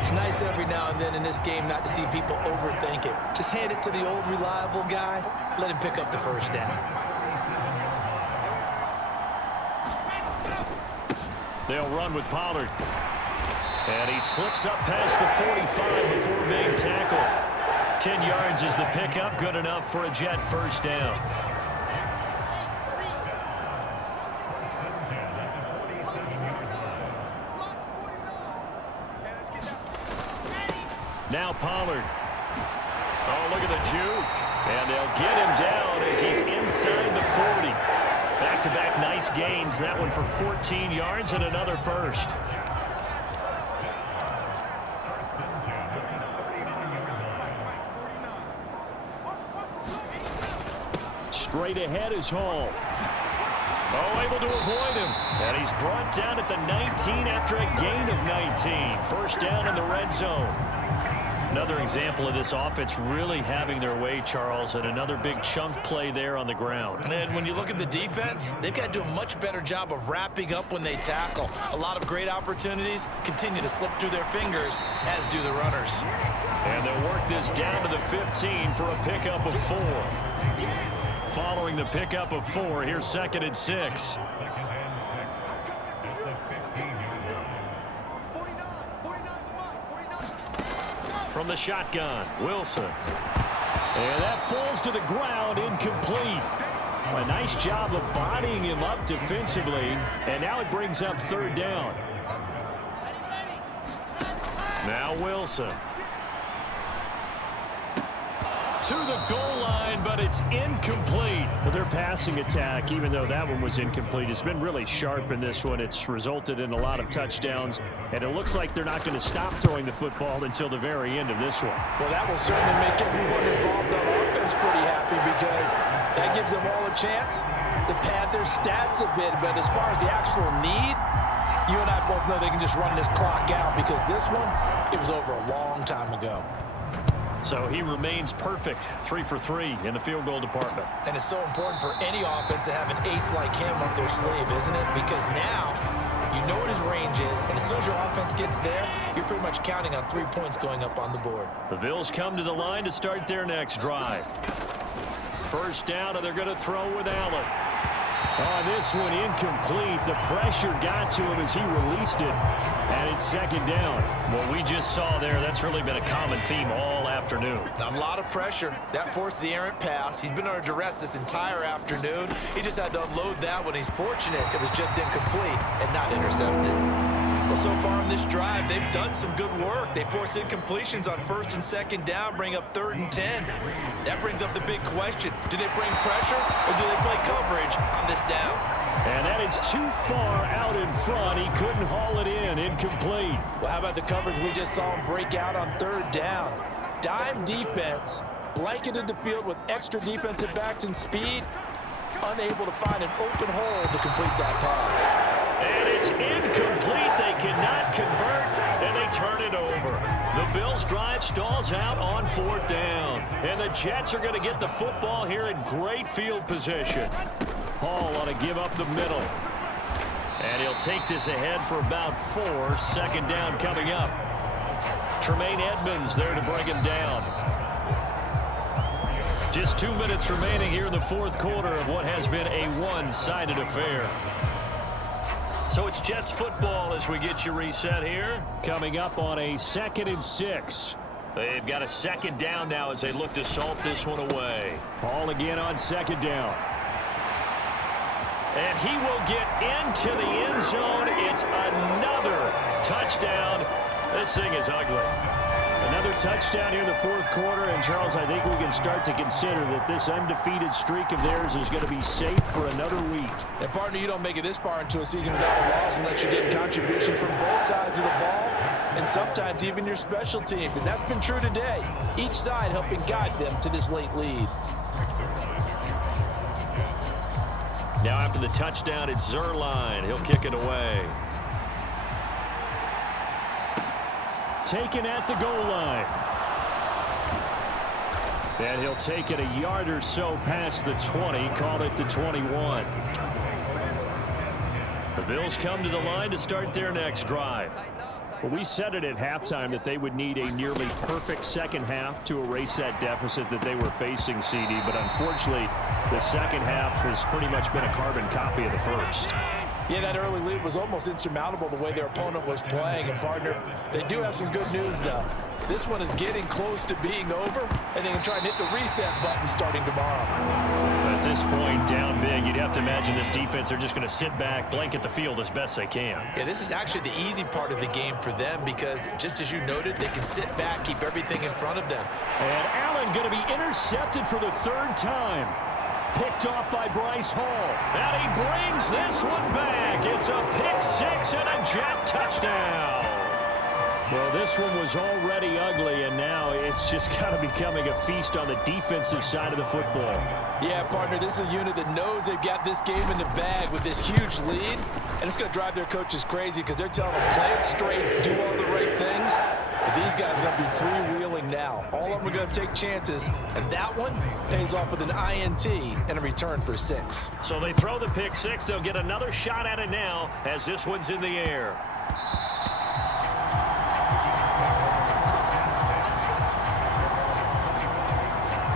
It's nice every now and then in this game not to see people overthink it. Just hand it to the old reliable guy. Let him pick up the first down. They'll run with Pollard. And he slips up past the 45 before being tackled. 10 yards is the pickup, good enough for a Jet first down. Now Pollard. Oh, look at the juke. And they'll get him down as he's inside the 40. Back-to-back nice gains. That one for 14 yards and another first. Straight ahead is Hall. Oh, able to avoid him. And he's brought down at the 19 after a gain of 19. First down in the red zone. Another example of this offense really having their way, Charles, and another big chunk play there on the ground. And then when you look at the defense, they've got to do a much better job of wrapping up when they tackle. A lot of great opportunities continue to slip through their fingers, as do the runners. And they'll work this down to the 15 for a pickup of 4. Following the pickup of 4, here's 2nd and 6. From the shotgun, Wilson. And that falls to the ground, incomplete. A nice job of bodying him up defensively, and now it brings up 3rd down. Now Wilson. To the goal line, but it's incomplete. But their passing attack, even though that one was incomplete, has been really sharp in this one. It's resulted in a lot of touchdowns, and it looks like they're not going to stop throwing the football until the very end of this one. Well, that will certainly make everyone involved on offense pretty happy because that gives them all a chance to pad their stats a bit. But as far as the actual need, you and I both know they can just run this clock out because this one, it was over a long time ago. So he remains perfect, 3 for 3 in the field goal department. And it's so important for any offense to have an ace like him up their sleeve, isn't it? Because now you know what his range is, and as soon as your offense gets there, you're pretty much counting on 3 points going up on the board. The Bills come to the line to start their next drive. First down, and they're going to throw with Allen. Oh, this one incomplete. The pressure got to him as he released it, and it's 2nd down. What we just saw there, that's really been a common theme all afternoon. A lot of pressure. That forced the errant pass. He's been under duress this entire afternoon. He just had to unload that one. He's fortunate it was just incomplete and not intercepted. Well, so far in this drive, they've done some good work. They forced incompletions on 1st and 2nd down, bring up 3rd and 10. That brings up the big question. Do they bring pressure or do they play coverage on this down? And that is too far out in front. He couldn't haul it in. Incomplete. Well, how about the coverage we just saw him break out on 3rd down? Dime defense, blanketed the field with extra defensive backs and speed, unable to find an open hole to complete that pass. And it's incomplete. They cannot convert, and they turn it over. The Bills' drive stalls out on 4th down. And the Jets are going to get the football here in great field position. Hall ought to give up the middle. And he'll take this ahead for about 4. 2nd down coming up. Tremaine Edmonds there to bring him down. Just 2 minutes remaining here in the 4th quarter of what has been a one-sided affair. So it's Jets football as we get you reset here. Coming up on a 2nd and 6. They've got a 2nd down now as they look to salt this one away. Hall again on 2nd down. And he will get into the end zone. It's another touchdown. This thing is ugly. Another touchdown here in the fourth quarter, and Charles, I think we can start to consider that this undefeated streak of theirs is going to be safe for another week. And partner, you don't make it this far into a season without a loss unless you're getting contributions from both sides of the ball, and sometimes even your special teams, and that's been true today. Each side helping guide them to this late lead. Now after the touchdown, it's Zuerlein. He'll kick it away. Taken at the goal line. And he'll take it a yard or so past the 20, call it the 21. The Bills come to the line to start their next drive. Well, we said it at halftime that they would need a nearly perfect second half to erase that deficit that they were facing, CD, but unfortunately, the second half has pretty much been a carbon copy of the first. Yeah, that early lead was almost insurmountable the way their opponent was playing. And, partner, they do have some good news, though. This one is getting close to being over, and they can try and hit the reset button starting tomorrow. At this point, down big, you'd have to imagine this defense, they're just going to sit back, blanket the field as best they can. Yeah, this is actually the easy part of the game for them because, just as you noted, they can sit back, keep everything in front of them. And Allen going to be intercepted for the third time. Picked off by Bryce Hall. And he brings this one back. It's a pick six and a Jet touchdown. Well, this one was already ugly, and now it's just kind of becoming a feast on the defensive side of the football. Yeah, partner, this is a unit that knows they've got this game in the bag with this huge lead, and it's going to drive their coaches crazy because they're telling them, play it straight, do all the right things. But these guys are going to be freewheeling now. All of them are going to take chances, and that one pays off with an INT and a return for 6. So they throw the pick six. They'll get another shot at it now as this one's in the air.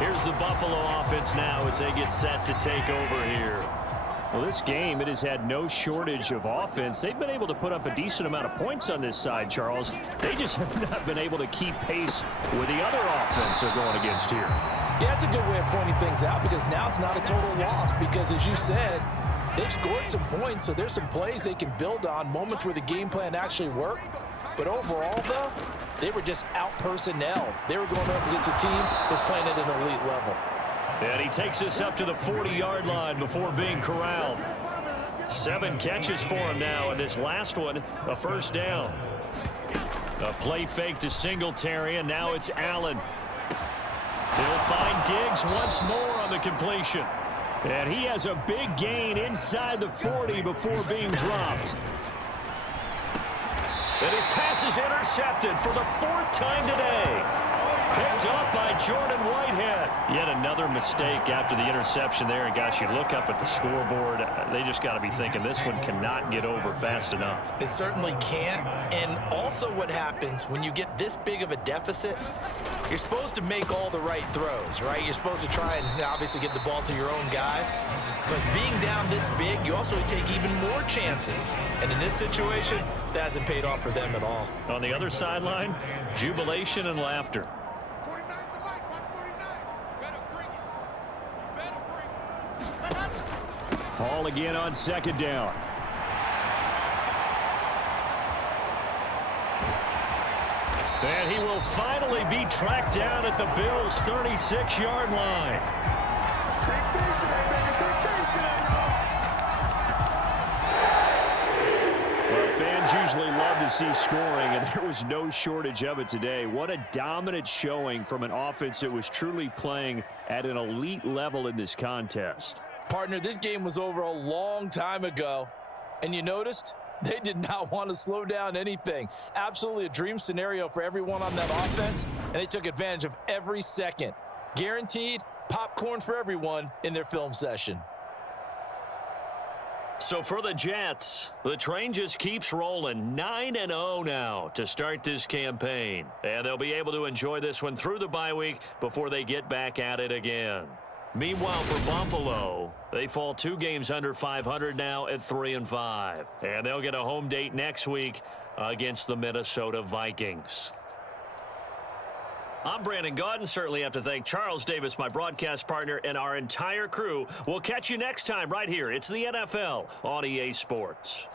Here's the Buffalo offense now as they get set to take over here. Well, this game, it has had no shortage of offense. They've been able to put up a decent amount of points on this side, Charles. They just have not been able to keep pace with the other offense they're going against here. Yeah, it's a good way of pointing things out because now it's not a total loss because, as you said, they've scored some points, so there's some plays they can build on, moments where the game plan actually worked. But overall, though, they were just out-personnel. They were going up against a team that's playing at an elite level. And he takes us up to the 40-yard line before being corralled. 7 catches for him now, and this last one, a first down. A play fake to Singletary, and now it's Allen. He'll find Diggs once more on the completion. And he has a big gain inside the 40 before being dropped. And his pass is intercepted for the 4th time today. Picked up by Jordan Whitehead. Yet another mistake after the interception there. And, gosh, you look up at the scoreboard, they just got to be thinking this one cannot get over fast enough. It certainly can't. And also what happens when you get this big of a deficit, you're supposed to make all the right throws, right? You're supposed to try and obviously get the ball to your own guys. But being down this big, you also take even more chances. And in this situation, that hasn't paid off for them at all. On the other sideline, jubilation and laughter. Hall again on second down. And he will finally be tracked down at the Bills' 36-yard line. Well, fans usually love to see scoring, and there was no shortage of it today. What a dominant showing from an offense that was truly playing at an elite level in this contest. Partner, this game was over a long time ago, and you noticed they did not want to slow down anything. Absolutely a dream scenario for everyone on that offense, and they took advantage of every second. Guaranteed popcorn for everyone in their film session. So for the Jets, the train just keeps rolling. 9-0 now to start this campaign. And they'll be able to enjoy this one through the bye week before they get back at it again. Meanwhile, for Buffalo, they fall 2 games under 500 now at 3-5. And they'll get a home date next week against the Minnesota Vikings. I'm Brandon Gaudin. Certainly have to thank Charles Davis, my broadcast partner, and our entire crew. We'll catch you next time right here. It's the NFL on EA Sports.